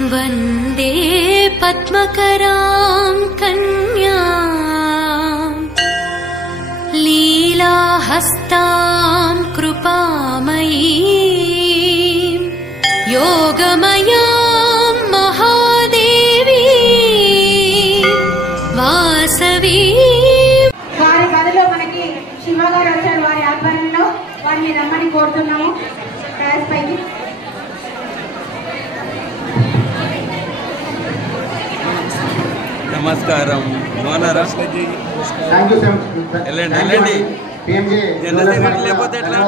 वन्दे पद्मकरां कन्यां लीलाहस्तां कृपामयीं योगमयां महादेवी वासवी వారి గదిలో మనకి శివ గారు వచ్చారు. వారి ఆధ్వర్యంలో వారిని రమ్మని కోరుతున్నాము. పైకి నమస్కారం బాగున్నారా? వెళ్ళండి లేకపోతే ఎట్లా?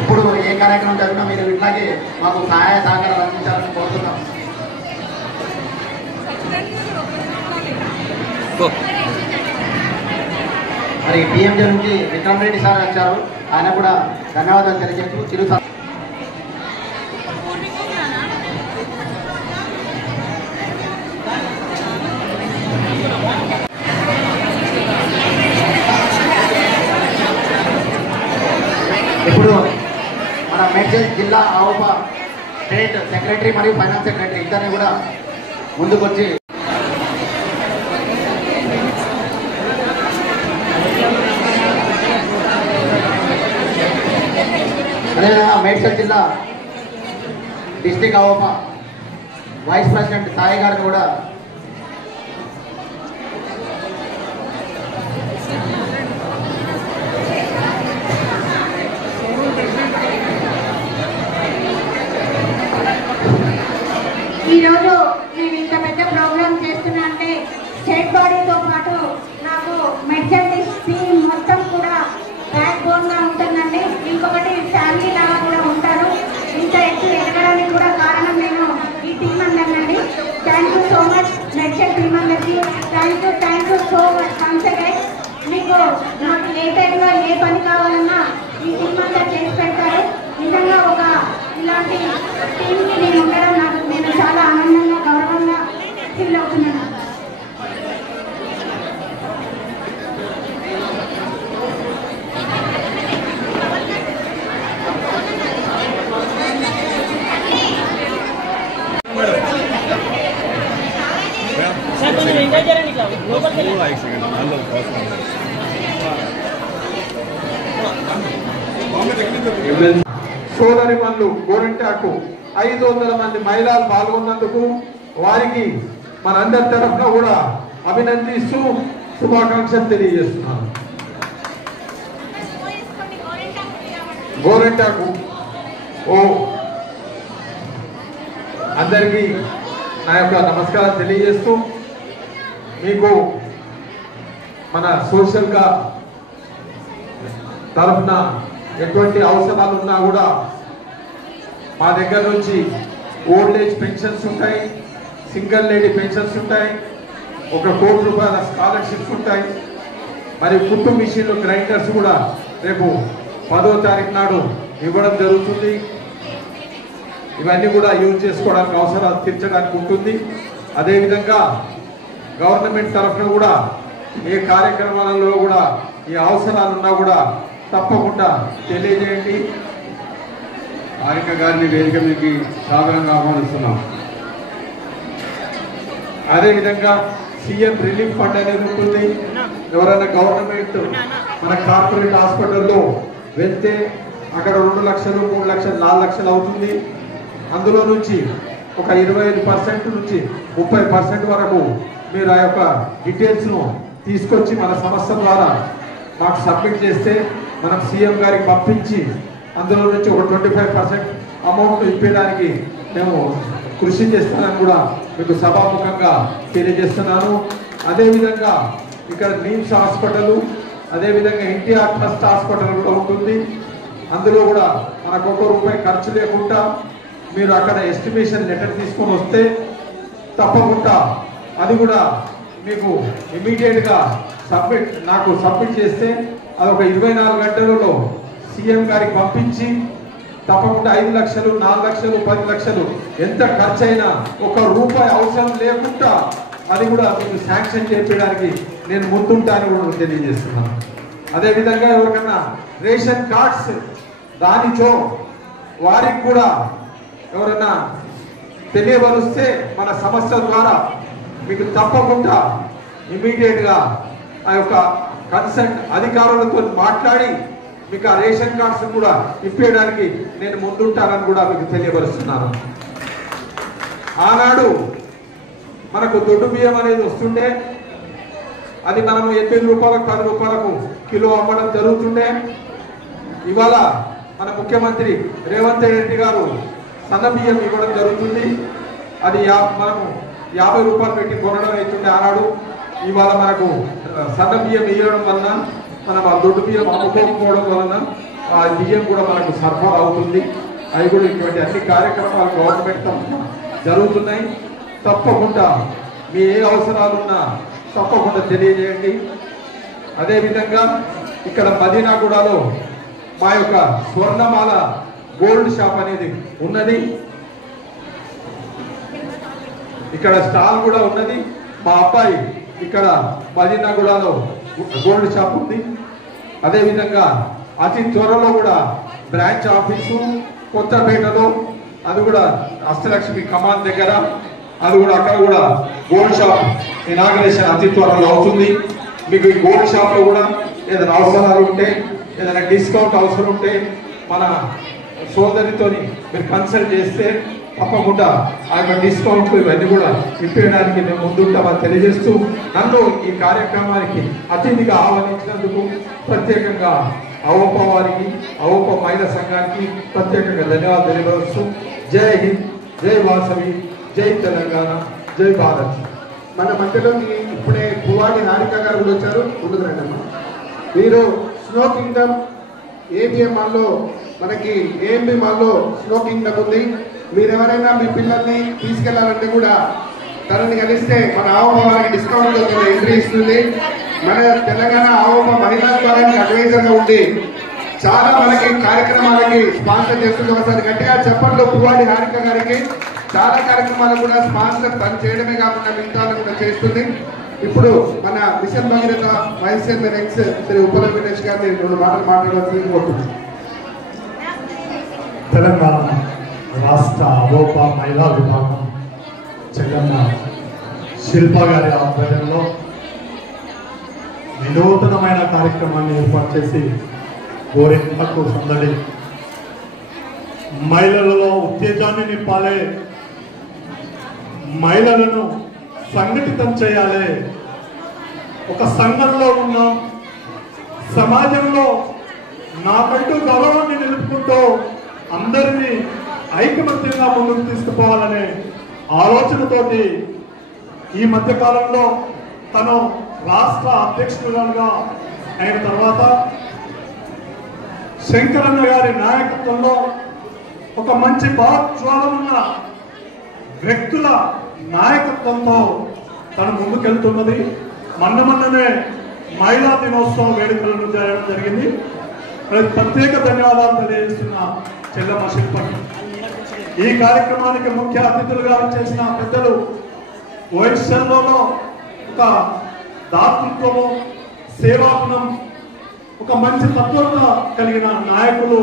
ఇప్పుడు ఏ కార్యక్రమం జరిగినా మీరు ఇట్లాగే మాకు సహాయ సహకారాలు అందించాలని కోరుతున్నాం. మరి పిఎంజే నుంచి విక్రమ్ రెడ్డి సార్ వచ్చారు. ఆయన కూడా ధన్యవాదాలు తెలియజేస్తూ చిరు ఇప్పుడు మన మేడ్చల్ జిల్లా ఆవుప స్టేట్ సెక్రటరీ మరియు ఫైనాన్స్ సెక్రటరీ ఇద్దరిని కూడా ముందుకొచ్చి అదేవిధంగా మేడ్చల్ జిల్లా డిస్ట్రిక్ట్ ఆవుప వైస్ ప్రెసిడెంట్ సాయి గారిని కూడా ఈరోజు నేను ఇంత పెద్ద ప్రోగ్రామ్ చేస్తున్నా అంటే స్టేట్ బాడీతో పాటు నాకు మెడ్చల్ టీం మొత్తం కూడా బ్యాక్ బోన్ గా ఉంటుందండి. ఇంకొకటి ఫ్యామిలీ లాగా కూడా ఉంటారు. ఇంత ఎత్తు ఎదగడానికి కూడా కారణం నేను ఈ టీం అందరినండి. Thank you so much Medchal team అందరికి. Thank you so much once again. మీకు నాకు ఏ టైంలో ఏ పని కావాలన్నా ఈ టీం అంతా చేసి పెడతారు. నిజంగా ఒక ఇలాంటి టీంకి నేను ఉండడం నేను చాలా ఆనందంగా గౌరవంగా ఫీల్ అవుతున్నాను. సోదరి మనులు గోరింటాకు 500 మంది మహిళలు పాల్గొన్నందుకు వారికి మనందరి తరఫున కూడా అభినందిస్తూ శుభాకాంక్షలు తెలియజేస్తున్నాను. గోరింటాకు అందరికీ నా యొక్క నమస్కారం తెలియజేస్తూ మీకు మన సోషల్గా తరఫున ఎటువంటి అవసరాలు ఉన్నా కూడా మా దగ్గర నుంచి ఓల్డ్ ఏజ్ పెన్షన్స్ ఉంటాయి, సింగిల్ లేడీ పెన్షన్స్ ఉంటాయి, 1 కోటి రూపాయల స్కాలర్షిప్స్ ఉంటాయి. మరి కుట్టు మిషన్లు గ్రైండర్స్ కూడా రేపు 10వ తారీఖు నాడు ఇవ్వడం జరుగుతుంది. ఇవన్నీ కూడా యూజ్ చేసుకోవడానికి అవసరాలు తీర్చడానికి ఉంటుంది. అదేవిధంగా గవర్నమెంట్ తరఫున కూడా ఏ కార్యక్రమాలలో కూడా ఈ అవసరాలు ఉన్నా కూడా తప్పకుండా తెలియజేయండి. హారిక గారిని వేదిక మీకు సాధారణంగా ఆహ్వానిస్తున్నాం. అదేవిధంగా సీఎం రిలీఫ్ ఫండ్ అనేది ఉంటుంది. ఎవరైనా గవర్నమెంట్ మన కార్పొరేట్ హాస్పిటల్లో వెళ్తే అక్కడ 2 లక్షలు 3 లక్షలు 4 లక్షలు అవుతుంది. అందులో నుంచి ఒక 25% నుంచి 30% వరకు మీరు ఆ యొక్క డీటెయిల్స్ను తీసుకొచ్చి మన సంస్థ ద్వారా మాకు సబ్మిట్ చేస్తే మనం సీఎం గారికి పంపించి అందులో నుంచి ఒక 25% అమౌంట్ ఇప్పడానికి మేము కృషి చేస్తానని కూడా మీకు సభాముఖంగా తెలియజేస్తున్నాను. అదేవిధంగా ఇక్కడ నిమ్స్ హాస్పిటల్, అదేవిధంగా ఎన్టీఆర్ ట్రస్ట్ హాస్పిటల్ కూడా ఉంటుంది. అందులో కూడా మనకు 1 రూపాయి ఖర్చు లేకుండా మీరు అక్కడ ఎస్టిమేషన్ లెటర్ తీసుకొని వస్తే తప్పకుండా అది కూడా మీకు ఇమీడియట్గా నాకు సబ్మిట్ చేస్తే అది ఒక 24 గంటలలో సీఎం గారికి పంపించి తప్పకుండా 5 లక్షలు 4 లక్షలు 10 లక్షలు ఎంత ఖర్చు అయినా 1 రూపాయి అవసరం లేకుండా అది కూడా మీకు శాంక్షన్ చేయడానికి నేను ముందుంటానని కూడా తెలియజేస్తున్నాను. అదేవిధంగా ఎవరికన్నా రేషన్ కార్డ్స్ దానిచో వారికి కూడా ఎవరైనా తెలియబరుస్తే మన సంస్థ ద్వారా మీకు తప్పకుండా ఇమీడియట్గా ఆ యొక్క కన్సర్న్ అధికారులతో మాట్లాడి మీకు ఆ రేషన్ కార్డ్స్ కూడా ఇప్పించడానికి నేను ముందుంటానని కూడా మీకు తెలియపరుస్తున్నాను. ఆనాడు మనకు దొడ్డు బియ్యం అనేది వస్తుండే, అది మనం 8 రూపాయలకు 10 రూపాయలకు కిలో అమ్మడం జరుగుతుండే. ఇవాళ మన ముఖ్యమంత్రి రేవంత్ రెడ్డి గారు సన్న బియ్యం ఇవ్వడం జరుగుతుంది. అది మనము 50 రూపాయలు పెట్టి కొనడం అవుతుండే ఆనాడు. ఇవాళ మనకు సన్న బియ్యం ఇవ్వడం వలన మనం ఆ దొడ్డు బియ్యం అమ్ముకోకపోవడం వలన ఆ బియ్యం కూడా మనకు సరఫరా అవుతుంది. అవి కూడా ఇటువంటి అన్ని కార్యక్రమాలు గవర్నమెంట్ తరఫున జరుగుతున్నాయి. తప్పకుండా మీ ఏ అవసరాలున్నా తప్పకుండా తెలియజేయండి. అదేవిధంగా ఇక్కడ మదీనాగూడలో మా యొక్క స్వర్ణమాల గోల్డ్ షాప్ అనేది ఉన్నది. ఇక్కడ స్టాల్ కూడా ఉన్నది. మా అబ్బాయి ఇక్కడ మదీనాగూడలో గోల్డ్ షాప్ ఉంది. అదేవిధంగా అతి త్వరలో కూడా బ్రాంచ్ ఆఫీసు కొత్తపేటలో, అది కూడా అష్టలక్ష్మి కమాన్ దగ్గర, అది కూడా అక్కడ కూడా గోల్డ్ షాప్ ఇనాగరేషన్ అతి త్వరలో అవుతుంది. మీకు ఈ గోల్డ్ షాప్ లో కూడా ఏదైనా అవసరాలు ఉంటే, ఏదైనా డిస్కౌంట్ అవసరం ఉంటే మన సోదరితోని మీరు కన్సల్ట్ చేస్తే తప్పకుండా ఆ యొక్క డిస్కౌంట్ ఇవన్నీ కూడా ఇప్పించడానికి మేము ముందుంటామని తెలియజేస్తూ, నన్ను ఈ కార్యక్రమానికి అతిథిగా ఆహ్వానించినందుకు ప్రత్యేకంగా అవోప వారికి, అవోప మహిళా సంఘానికి ప్రత్యేకంగా ధన్యవాదాలు తెలియజేస్తూ, జై హింద్, జై వాసవి, జై తెలంగాణ, జై భారత్. మన మధ్యలోకి ఇప్పుడే పువ్వాడి హారిక గారు కూడా వచ్చారు. ముందుకురండమ్మా. మీరు స్నో కింగ్డమ్ ఏబిఎం మాల్లో, మనకి ఏఎంబి మాల్లో స్నో కింగ్డమ్ ఉంది. మీరు ఎవరైనా మీ పిల్లల్ని తీసుకెళ్లాలంటే కూడా తనని కలిస్తే మన ఆవోప వారికి డిస్కౌంట్ ఎంట్రీ ఇస్తుంది. మన తెలంగాణ ఆవోప మహిళా ద్వారానికి అడ్వైజర్ గా ఉండి చాలా మనకి కార్యక్రమాలకి స్పాన్సర్ చేస్తుంది. ఒకసారి గట్టిగా చెప్పండి పువ్వాడి హారిక గారికి. చాలా కార్యక్రమాలు కూడా స్పాన్సర్ పని చేయడమే కాకుండా మిగతా కూడా చేస్తుంది. ఇప్పుడు మన mission Bhagiratha vice chairman ex Shri Uppala Vinesh గారిని 2 మాటలు మాట్లాడాల్సింది కోరుతున్నాను. తెలంగాణ రాష్ట్ర అవోప మహిళా విభాగం చెల్లమ్మ శిల్ప గారి ఆధ్వర్యంలో వినూతనమైన కార్యక్రమాన్ని ఏర్పాటు చేసి గోరెంట్లకు సందడి, మహిళలలో ఉత్తేజాన్ని నింపాలి, మహిళలను సంఘటితం చేయాలి. ఒక సంఘంలో ఉన్నాం, సమాజంలో నాకంటూ గౌరవాన్ని నిలుపుకుంటూ అందరినీ ఐకమత్యంగా ముందుకు తీసుకుపోవాలనే ఆలోచనతోటి ఈ మధ్య కాలంలో తను రాష్ట్ర అధ్యక్షురాలుగా అయిన తర్వాత శంకరన్న గారి నాయకత్వంలో ఒక మంచి భావజ్వాలం ఉన్న వ్యక్తుల నాయకత్వంతో తను ముందుకెళ్తున్నది. మొన్ననే మహిళా దినోత్సవం వేడుకలను జరగడం జరిగింది. ప్రత్యేక ధన్యవాదాలు తెలియజేస్తున్న చెల్లమ్మ శిల్పకి. ఈ కార్యక్రమానికి ముఖ్య అతిథులుగా చేసిన పెద్దలు వైఎస్ఆర్లో ఒక దాతృత్వము, సేవాగుణం, ఒక మంచి తత్వత కలిగిన నాయకులు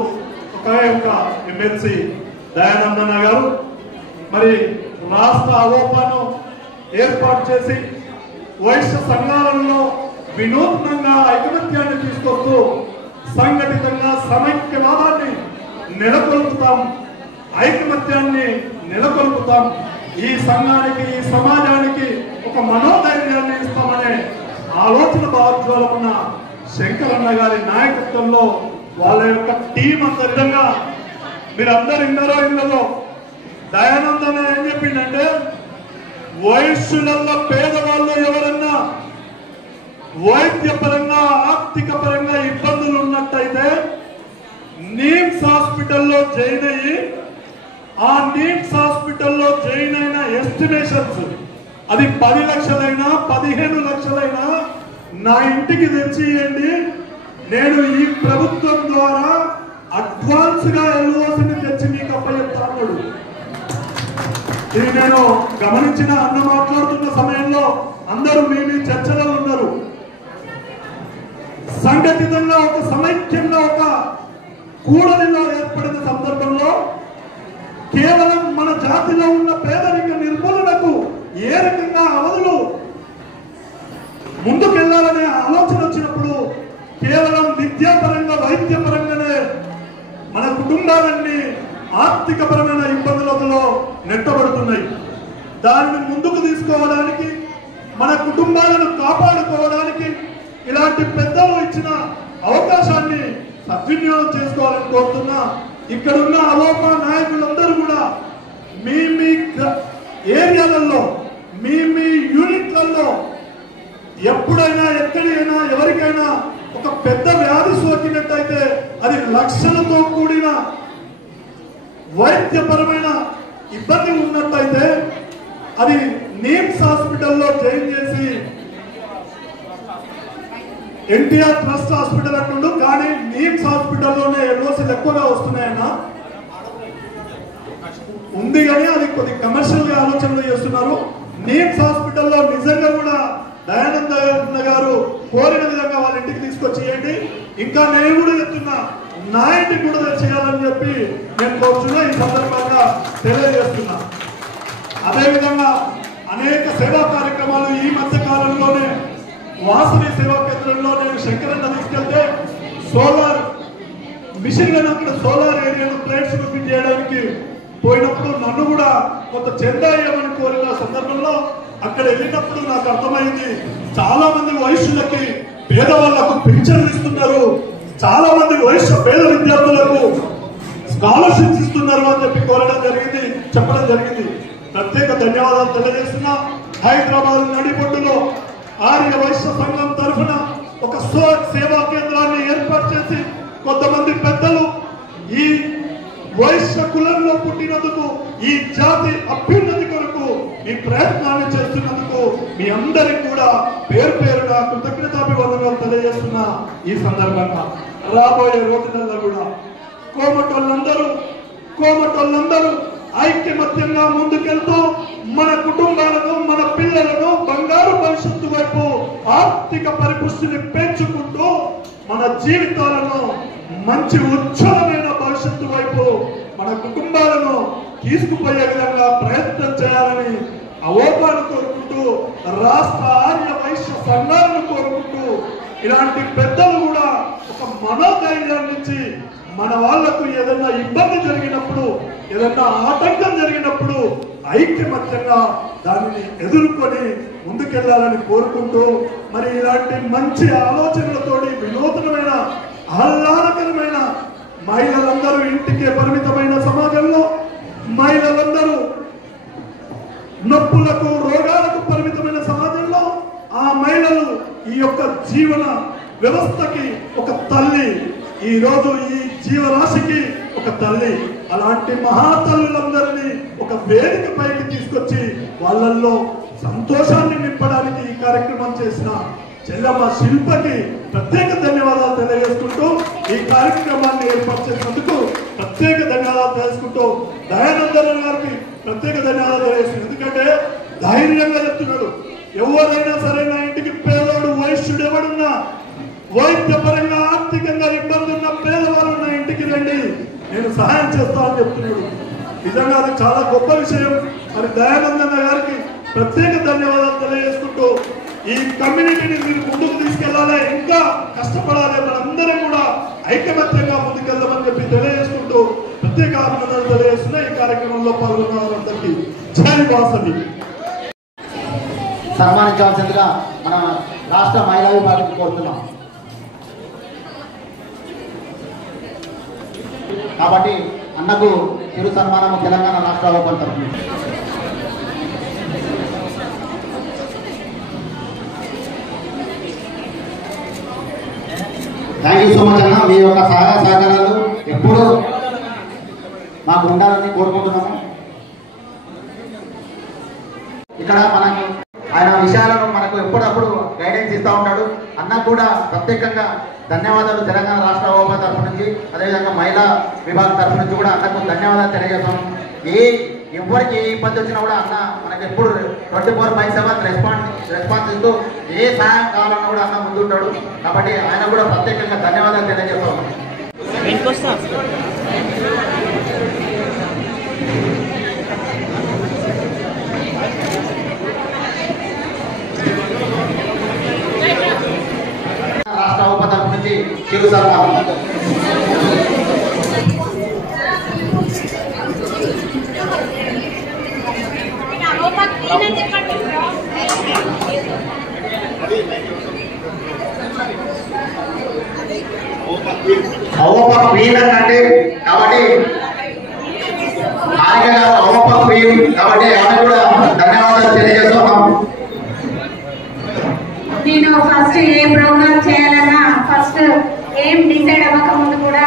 ఒకే ఒక ఎమ్మెల్సీ దయానందన గారు మరి రాష్ట్ర అవోపాను ఏర్పాటు చేసి వైశ్య సంఘాలలో వినూత్నంగా ఐకమత్యాన్ని తీసుకొస్తూ సంఘటితంగా సమైక్యవాదాన్ని నెలకొల్పుతాం, ఐకమత్యాన్ని నెలకొల్పుతాం, ఈ సంఘానికి, ఈ సమాజానికి ఒక మనోధైర్యాన్ని ఇస్తామనే ఆలోచన భావోద్వేలమున్న శంకరన్న గారి నాయకత్వంలో వాళ్ళ యొక్క టీం అంత విధంగా మీరందరూ విన్నారో ఇళ్ళలో దయానందన ఏం చెప్పిందంటే, వయస్సులలో పేదవాళ్ళు ఎవరన్నా వైద్యపరంగా ఆర్థిక పరంగా ఇబ్బందులు ఉన్నట్టయితే నీమ్స్ హాస్పిటల్లో జాయిన్ అయ్యి ఆ నీమ్స్ హాస్పిటల్లో జాయిన్ అయిన ఎస్టిమేషన్స్ అది 10 లక్షలైనా 15 లక్షలైనా నా ఇంటికి తెచ్చియండి, నేను ఈ ప్రభుత్వం ద్వారా అడ్వాన్స్ గా ఎల్ఓసిని తెచ్చి మీకు అప్పచెప్తాను. ఇది నేను గమనించిన అన్న మాట్లాడుతున్న సమయంలో అందరూ మీ చర్చలో ఉన్నారు. సంఘటితంగా ఒక సమైక్యంగా ఒక కూడలిలో ఏర్పడిన సందర్భంలో మన కుటుంబాలన్నీ ఆర్థికపరమైన ఇబ్బందులలో నెట్టబడుతున్నాయి. దానిని ముందుకు తీసుకోవడానికి, మన కుటుంబాలను కాపాడుకోవడానికి ఇలాంటి పెద్దలు ఇచ్చిన అవకాశాన్ని సద్వినియోగం చేసుకోవాలని కోరుతున్నా. ఇక్కడున్న అవోపా నాయకులందరూ కూడా మీ మీ ఏరియాలలో, మీ మీ యూనిట్లలో ఎప్పుడైనా ఎక్కడైనా ఎవరికైనా ఒక పెద్ద వ్యాధి సోకినట్టయితే అది లక్షలతో కూడిన వైద్యపరమైన ఇబ్బంది ఉన్నట్టయితే అది నీమ్స్ హాస్పిటల్లో జాయిన్ చేసి ఎన్టీఆర్ ట్రస్ట్ హాస్పిటల్ అంటుండు, కానీ నీమ్స్ హాస్పిటల్లోనే ఎల్ఓసీలు ఎక్కువగా వస్తున్నాయన్నా ఉంది. కానీ అది కొద్ది కమర్షియల్ గా ఆలోచనలు చేస్తున్నారు. నీమ్స్ హాస్పిటల్లో నిజంగా కూడా దయానంద గారు కోరిన విధంగా వాళ్ళ ఇంటికి తీసుకొచ్చి చేయండి. ఇంకా నేను కూడా చెప్తున్నా, నా ఇంటికి కూడా చేయాలని చెప్పి నేను కోరుతున్నా, ఈ సందర్భంగా తెలియజేస్తున్నా. అదేవిధంగా అనేక సేవా కార్యక్రమాలు ఈ మధ్య కాలంలోనే వాసవి సేవా కేంద్రంలో నేను శంకరన్న తీసుకెళ్తే సోలార్ మిషన్లను అక్కడ సోలార్ ఏరియాలో ప్లేట్స్ ఫిట్ చేయడానికి పోయినప్పుడు నన్ను కూడా కొంత చందా ఇవ్వమని కోరిన సందర్భంలో అక్కడ వెళ్ళినప్పుడు నాకు అర్థమైంది, చాలా మంది వయస్సులకి పేదవాళ్లకు పింఛన్లు ఇస్తున్నారు, చాలా మంది పేద విద్యార్థులకు స్కాలర్షిప్స్ ఇస్తున్నారు అని చెప్పి కోరడం జరిగింది, చెప్పడం జరిగింది. ప్రత్యేక ధన్యవాదాలు తెలియజేస్తున్నా. హైదరాబాద్ నడిబొడ్డులో ఆర్య వైశ్య సంఘం తరఫున ఒక సేవా కేంద్రాన్ని ఏర్పాటు చేసి కొంతమంది పెద్దలు ఈ వైశ్య కులంలో పుట్టినందుకు, ఈ జాతి అభ్యున్నతి కొరకు ఈ ప్రయత్నాన్ని చేస్తున్నందుకు మీ అందరికి కూడా పేరు పేరుగా కృతజ్ఞతాభివందనాలు తెలియజేస్తున్నా. ఈ సందర్భంగా రాబోయే రోజులలో కూడా కోమటోళ్ళందరూ ఐక్యమత్యంగా ముందుకెళ్తూ మన కుటుంబాలను, మన పిల్లలను బంగారు భవిష్యత్తు వైపు ఆర్థిక పరిపుష్టిని పెంచుకుంటూ మన జీవితాలను మంచి ఉజ్వలమైన భవిష్యత్తు వైపు మన కుటుంబాలను తీసుకుపోయే విధంగా ప్రయత్నం చేయాలని అవోపాను కోరుకుంటూ, రాష్ట్ర ఆర్య వైశ్య సంఘాలను కోరుకుంటూ, ఇలాంటి పెద్దలు కూడా ఒక మనోధైర్యాన్ని ఇచ్చి మన వాళ్లకు ఏదైనా ఇబ్బంది జరిగినప్పుడు, ఏదైనా ఆటంకం జరిగినప్పుడు ఐక్యమత్యంగా దానిని ఎదుర్కొని ముందుకెళ్లాలని కోరుకుంటూ, మరి ఇలాంటి మంచి ఆలోచనలతోటి వినూతనమైన ఆహ్లాదకరమైన మహిళలందరూ ఇంటికే పరిమితమైన సమాజంలో, మహిళలందరూ నొప్పులకు రోగాలకు పరిమితమైన సమాజంలో ఆ మహిళలు ఈ యొక్క జీవన వ్యవస్థకి ఒక తల్లి, ఈ రోజు ఈ జీవరాశికి ఒక తల్లి. అలాంటి మహాతల్లులందరినీ ఒక వేదిక పైకి తీసుకొచ్చి వాళ్ళల్లో సంతోషాన్ని నింపడానికి ఈ కార్యక్రమం చేసిన చెల్లమ్మ శిల్పకి ప్రత్యేక ధన్యవాదాలు తెలియజేసుకుంటూ, ఈ కార్యక్రమాన్ని ఏర్పాటు చేసినందుకు ప్రత్యేక ధన్యవాదాలు తెలియజేసుకుంటూ, దయానందన్ గారికి ప్రత్యేక ధన్యవాదాలు తెలియజేస్తున్నాను. ఎందుకంటే ధైర్యంగా చెప్తున్నాడు, ఎవరైనా సరే నా ఇంటికి పేదోడు వైశ్యుడు ఎవడున్నా, వైద్యపరంగా ఆర్థికంగా ఇబ్బంది ఉన్న పేదవాళ్ళు నా ఇంటికి రండి, నేను సహాయం చేస్తానని చెప్తున్నాడు. నిజంగా అది చాలా గొప్ప విషయం. మరి దయానందన్న గారికి ప్రత్యేక ధన్యవాదాలు తెలియజేసుకుంటూ, ఈ కమ్యూనిటీని మీరు ముందుకు తీసుకెళ్లాలి, ఇంకా కష్టపడాలి, మనందరం కూడా ఐకమత్యంగా ముందుకెళ్దామని చెప్పి తెలియజేసుకుంటూ ప్రత్యేక అభినందనలు తెలియజేస్తున్నా. ఈ కార్యక్రమంలో పాల్గొన్న వారందరికీ జై వాసవి. సన్మానించవలసిందిగా మన రాష్ట్ర మహిళా విభాగానికి కోరుతున్నాం. కాబట్టి అన్నకు చిరు సన్మానము తెలంగాణ రాష్ట్ర అవకాశం తరఫున. థ్యాంక్ యూ సో మచ్ అన్న. మీ యొక్క సహాయ సహకారాలు ఎప్పుడూ మాకు ఉండాలని కోరుకుంటున్నాము. ఇక్కడ మనకు ఆయన విషయాలను మనకు ఎప్పుడప్పుడు గైడెన్స్ ఇస్తూ ఉంటాడు. అన్న కూడా ప్రత్యేకంగా ధన్యవాదాలు తెలంగాణ రాష్ట్ర అవకాశం తరఫు నుంచి, అదేవిధంగా మహిళా విభాగం తరఫు నుంచి కూడా అన్నకు ధన్యవాదాలు తెలియజేస్తాం. ఎవరికి ఏ ఇబ్బంది వచ్చినా కూడా అన్న మనకు ఎప్పుడు 24/7 రెస్పాన్స్ ఇస్తూ ఏ సహాయం కావాలన్నా కూడా అన్న ముందుంటాడు. కాబట్టి ఆయన కూడా ప్రత్యేకంగా ధన్యవాదాలు తెలియజేస్తాం. రాష్ట్ర ఉప తరఫు నుంచి చిరు సన్మానం. తెలియజేస్తున్నాం. నేను ఫస్ట్ ఏ ప్రోగ్రామ్ చేయాలన్నా ఫస్ట్ ఏం డిసైడ్ అవ్వక ముందు కూడా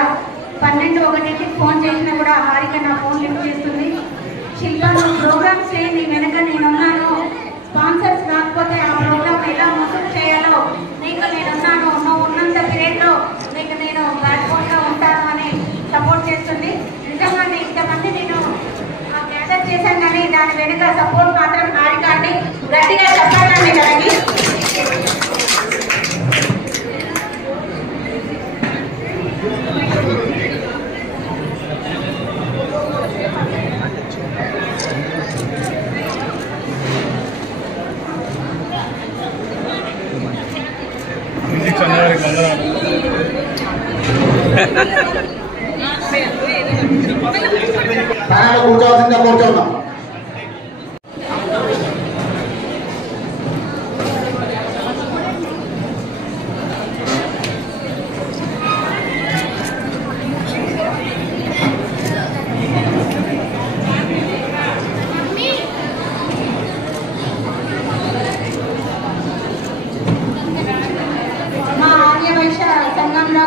12-1కి ఫోన్ చేసినా కూడా హారిక నా ఫోన్ లిఫ్ట్ చేస్తుంది. శిల్ప నువ్వు ప్రోగ్రామ్స్ నీ వెనక నేనున్నాను, స్పాన్సర్స్ రాకపోతే ఆ ప్రోగ్రామ్ ఎలా ముందుకు చేయాలో నీకు నేనున్నాను, నువ్వు ఉన్నంత పీరియడ్లో నీకు నేను బ్యాక్ బోన్గా ఉంటాను అని సపోర్ట్ చేస్తుంది. నిజంగా ఇంతమంది నేను గ్యాదర్ చేశాను కానీ దాని వెనుక సపోర్ట్ మాత్రం హారిక అండి. గట్టిగా చెప్పాలండి దానికి. స్థానాలు కూర్చోవాల్సిందిగా కూర్చోన్నాం. మా ఆర్యవైశ్య సంఘంలో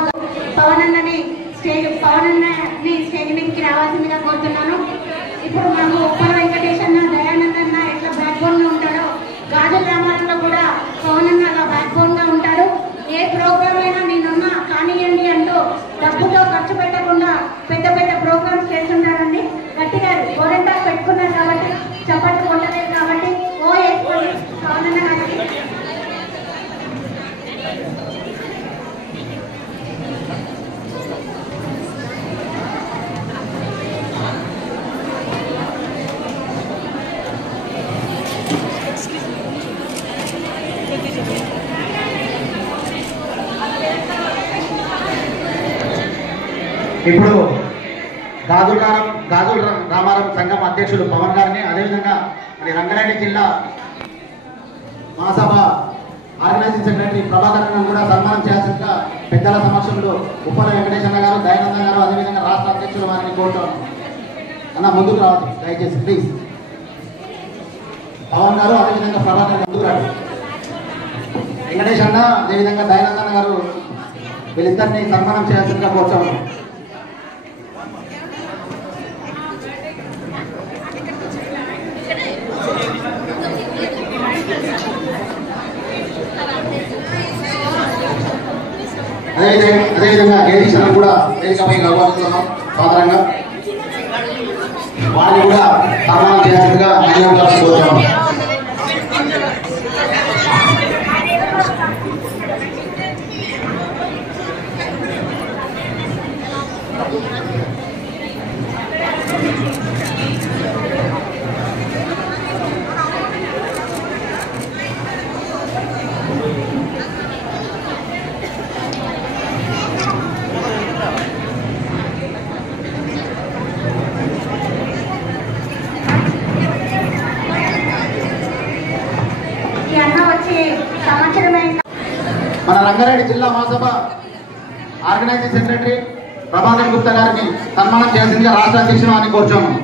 పవన్ అన్నని స్టేజ్ మీదకి రావాల్సిందిగా కోరుతున్నాను. ఇప్పుడు మాకు ఉప్పల వెంకటేష్ అన్న, దయానంద్ అన్న ఎట్లా బ్యాక్ బోన్ గా ఉంటాడో గాజుల రామారంలో కూడా పవన్ అన్న అలా బ్యాక్ బోన్ గా ఉంటాడు. ఏ ప్రోగ్రామ్ అయినా నేనున్నా కానివ్వండి అంటూ డబ్బుతో ఖర్చు పెట్టకుండా పెద్ద పెద్ద ప్రోగ్రామ్స్ చేస్తుంటారండి. గట్టిగా గోరెంటాలు పెట్టుకున్నారు కాబట్టి చప్పట్లు కొట్టలేదు కాబట్టి ఓ వేసుకోండి పవన్ అన్న గారికి. ఇప్పుడు గాజుల రామారం సంఘం అధ్యక్షులు పవన్ గారిని, అదేవిధంగా మరి రంగారెడ్డి జిల్లా మహాసభ ఆర్గనైజింగ్ సెక్రటరీ ప్రభాకర్ గారిని కూడా సన్మానం చేయాల్సిందిగా పెద్దల సమక్షంలో ఉప్పల వెంకటేశ్వర గారు, దయానంద గారు, అదేవిధంగా రాష్ట్ర అధ్యక్షులు వారిని కోరుతాం. అన్న ముందుకు రావాలి దయచేసి ప్లీజ్. పవన్ గారు అదేవిధంగా ప్రభాకర్ గారు ముందుకు రావాలి. వెంకటేష్ అన్న అదేవిధంగా దయానంద గారు వీళ్ళిద్దరిని సన్మానం చేయాల్సిందిగా కోరుతాము. అదేవిధంగా జగదీష్ అని కూడా వేదికపై ఆహ్వానిస్తున్నాం. సాధారణంగా వారిని కూడా సన్మానం చేయాల్సిందిగా కోరుతున్నాం. మన రంగారెడ్డి జిల్లా మహాసభ ఆర్గనైజింగ్ సెక్రటరీ ప్రభాకర్ గుప్తా గారిని సన్మానం చేయాల్సిందిగా రాష్ట్ర అధ్యక్షులు అని కోరుచున్నాం.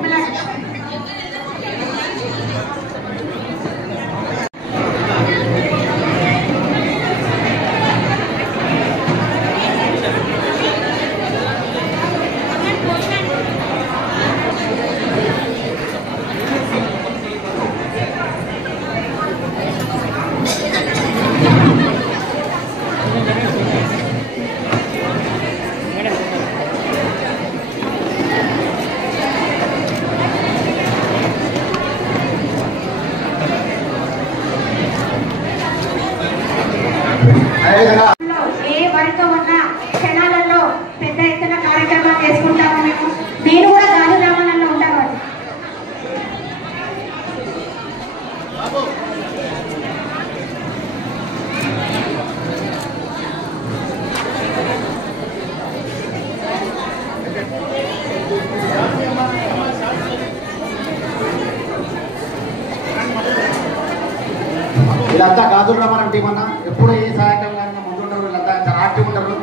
ఏ వరకు ఉన్న క్షణాలలో పెద్ద ఎత్తున కార్యక్రమాలు చేసుకుంటాము మేము. నేను కూడా గాజు రామానంలో ఉంటాను. వీళ్ళంతా గాజుల రామారం టీం అన్న, ఎప్పుడు ఏ సహాయకం కానీ ముందుంటారు. వీళ్ళంతా చాలా యాక్టివ్ ఉంటారు.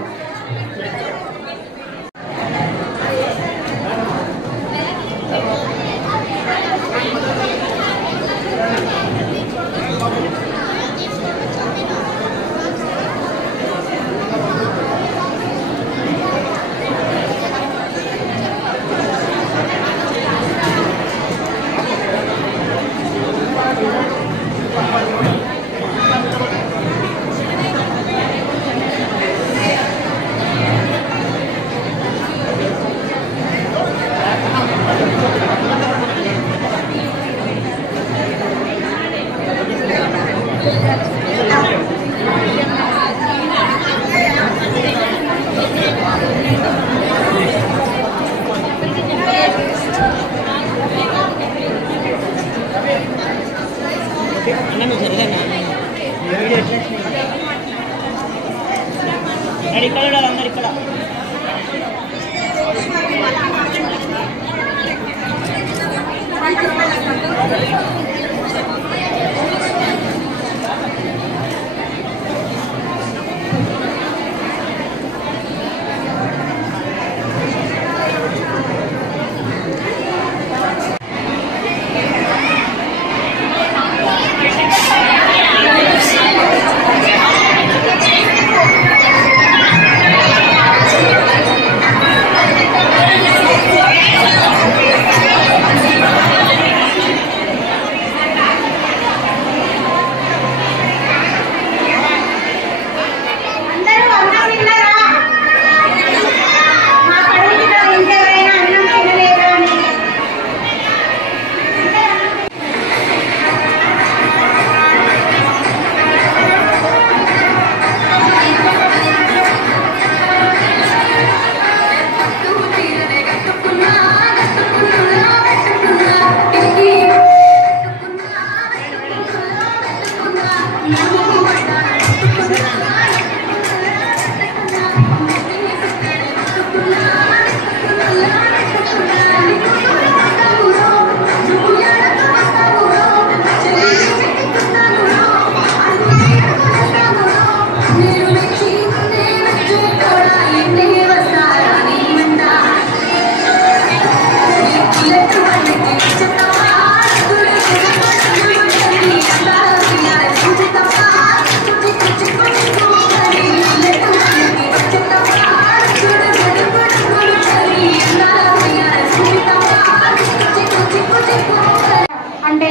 అంటే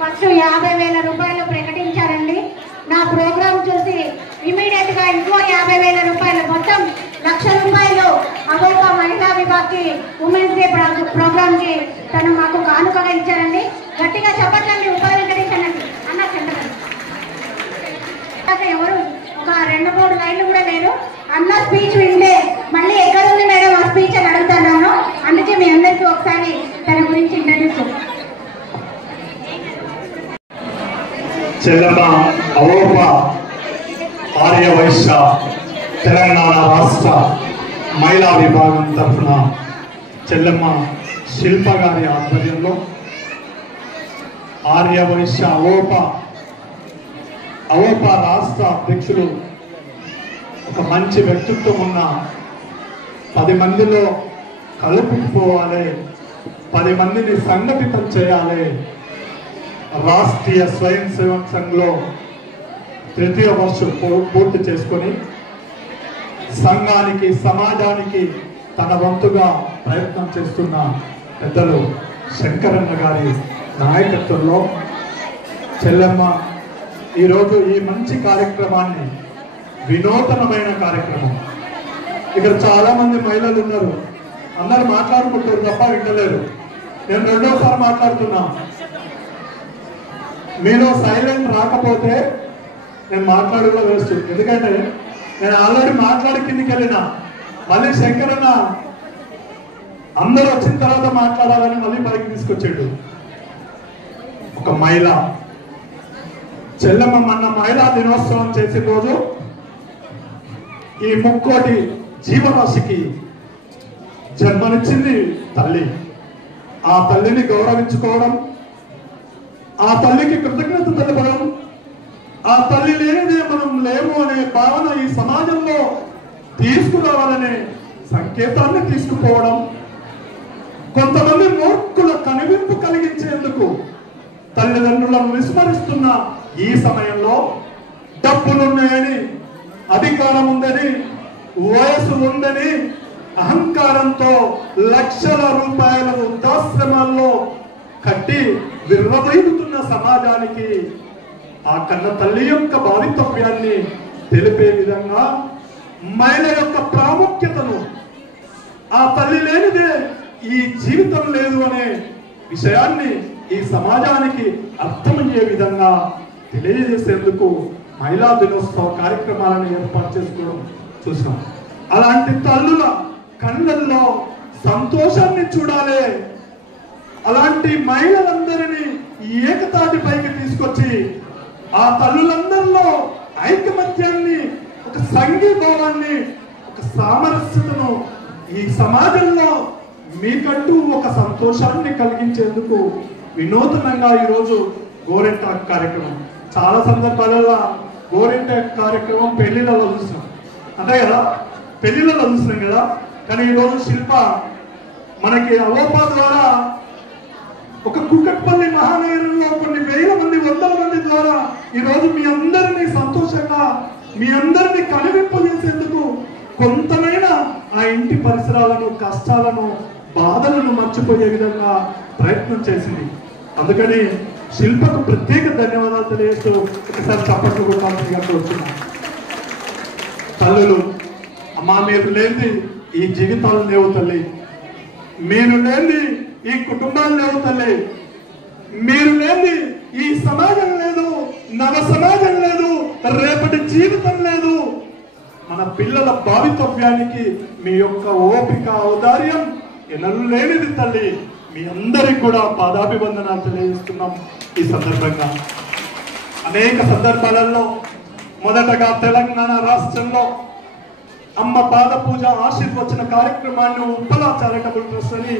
ఫస్ట్ 50,000 రూపాయలు ప్రకటించారండి. నా ప్రోగ్రామ్ చూసి ఇమీడియట్ గా ఇంకో 50,000 రూపాయలు, మొత్తం 1,00,000 రూపాయలు అదొక మహిళా విభాగ్కి ఉమెన్స్ డే ప్రోగ్రామ్ కి తను మాకు కానుకగా ఇచ్చారండి. గట్టిగా చెప్పట్లండి ఉపాధి వెంకటేశానండి అన్న చెందకండి. ఎవరు ఒక 2-3 లైన్లు కూడా లేరు. అన్న స్పీచ్ వింటే మళ్ళీ ఎక్కడుంది మేడం ఆ స్పీచ్ అని అడుగుతున్నాను. అందుకే మీ అందరికీ ఒకసారి తన గురించి ఇంట్రడ్యూస్. చెల్లమ్మ అవోప ఆర్యవైశ్య తెలంగాణ రాష్ట్ర మహిళా విభాగం తరఫున చెల్లమ్మ శిల్ప గారి ఆధ్వర్యంలో ఆర్యవైశ్య అవోప రాష్ట్ర అధ్యక్షులు ఒక మంచి వ్యక్తిత్వం ఉన్న 10 మందిలో కలుపుకుపోవాలి, 10 మందిని సంఘటితం చేయాలి. రాష్ట్రీయ స్వయం సేవక్ సంఘ్లో 3వ వర్షం పూర్తి చేసుకొని సంఘానికి సమాజానికి తన వంతుగా ప్రయత్నం చేస్తున్న పెద్దలు శంకరన్న గారి నాయకత్వంలో చెల్లమ్మ ఈరోజు ఈ మంచి కార్యక్రమాన్ని, వినూతనమైన కార్యక్రమం, ఇక్కడ చాలా మంది మహిళలు ఉన్నారు, అందరు మాట్లాడుకుంటారు తప్ప వింటలేరు. నేను 2వసారి మాట్లాడుతున్నా. మీరు సైలెంట్ రాకపోతే నేను మాట్లాడుకో వేస్ట్. ఎందుకంటే నేను ఆల్రెడీ మాట్లాడి కిందికి వెళ్ళినా, మళ్ళీ శంకరన్న అందరూ వచ్చిన తర్వాత మాట్లాడాలని మళ్ళీ పైకి తీసుకొచ్చాడు. ఒక మహిళ చెల్లమ్మ మన మహిళా దినోత్సవం చేసే రోజు ఈ 3 జీవరాశికి జన్మనిచ్చింది తల్లి. ఆ తల్లిని గౌరవించుకోవడం, ఆ తల్లికి కృతజ్ఞత తెలపడం, ఆ తల్లి లేనిదే మనం లేము అనే భావన ఈ సమాజంలో తీసుకురావాలనే సంకేతాన్ని తీసుకుపోవడం, కొంతమంది మూర్ఖుల కనువింపు కలిగించేందుకు తల్లిదండ్రులను విస్మరిస్తున్న ఈ సమయంలో డబ్బులున్నాయని, అధికారం ఉందని, వయసు ఉందని అహంకారంతో లక్షల రూపాయల వృద్ధాశ్రమాల్లో కట్టి విర్రవీగుతున్న సమాజానికి ఆ కన్న తల్లి యొక్క భావితవ్యాన్ని తెలిపే విధంగా మహిళ యొక్క ప్రాముఖ్యతను, ఆ తల్లి లేనిదే ఈ జీవితం లేదు అనే విషయాన్ని ఈ సమాజానికి అర్థమయ్యే విధంగా తెలియజేసేందుకు మహిళా దినోత్సవ కార్యక్రమాలను ఏర్పాటు చేసుకోవడం చూసాం. అలాంటి తల్లుల కళ్ళల్లో సంతోషాన్ని చూడాలి. అలాంటి మహిళలందరినీ ఏకతాటిపైకి తీసుకొచ్చి ఆ తల్లులందరిలో ఐకమత్యాన్ని, ఒక సంఘీభావాన్ని, ఒక సామరస్యతను ఈ సమాజంలో మీకంటూ ఒక సంతోషాన్ని కలిగించేందుకు వినూతనంగా ఈరోజు గోరింటాక్ కార్యక్రమం, చాలా సందర్భాలలో గోరింటాక్ కార్యక్రమం పెళ్లిళ్ళలో చూస్తున్నాం, అంతే కదా, పెళ్లిళ్ళలో చూస్తున్నాం కదా. కానీ ఈరోజు శిల్ప మనకి అవోపా ద్వారా ఒక కుక్కట్పల్లి మహానగరంలో కొన్ని వేల మంది, వందల మంది ద్వారా ఈరోజు మీ అందరినీ సంతోషంగా, మీ అందరినీ కనువింపు చేసేందుకు కొంతమైనా ఆ ఇంటి పరిసరాలను, కష్టాలను, బాధలను మర్చిపోయే విధంగా ప్రయత్నం చేసింది. అందుకని శిల్పకు ప్రత్యేక ధన్యవాదాలు తెలియజేస్తూ ఒకసారి చప్పట్లు కొట్టాల్సిందిగా కోరుతున్నాం. తల్లులు, అమ్మా మీరు లేని ఈ జీవితాలు లేవు తల్లి, మీరు లేని ఈ కుటుంబాలు లేవు తల్లి, మీరు లేని ఈ సమాజం లేదు, నవ సమాజం లేదు, రేపటి జీవితం లేదు. మన పిల్లల భావితవ్యానికి మీ యొక్క ఓపిక, ఔదార్యం ఎన్నడూ లేనిది తల్లి. మీ అందరికి కూడా పాదాభివందనాలు తెలియజేస్తున్నాం. ఈ సందర్భంగా అనేక సందర్భాలలో, మొదటగా తెలంగాణ రాష్ట్రంలో అమ్మ పాద పూజ ఆశీర్వచన కార్యక్రమాన్ని ఉప్పలా చారిటబుల్ ట్రస్ట్ అని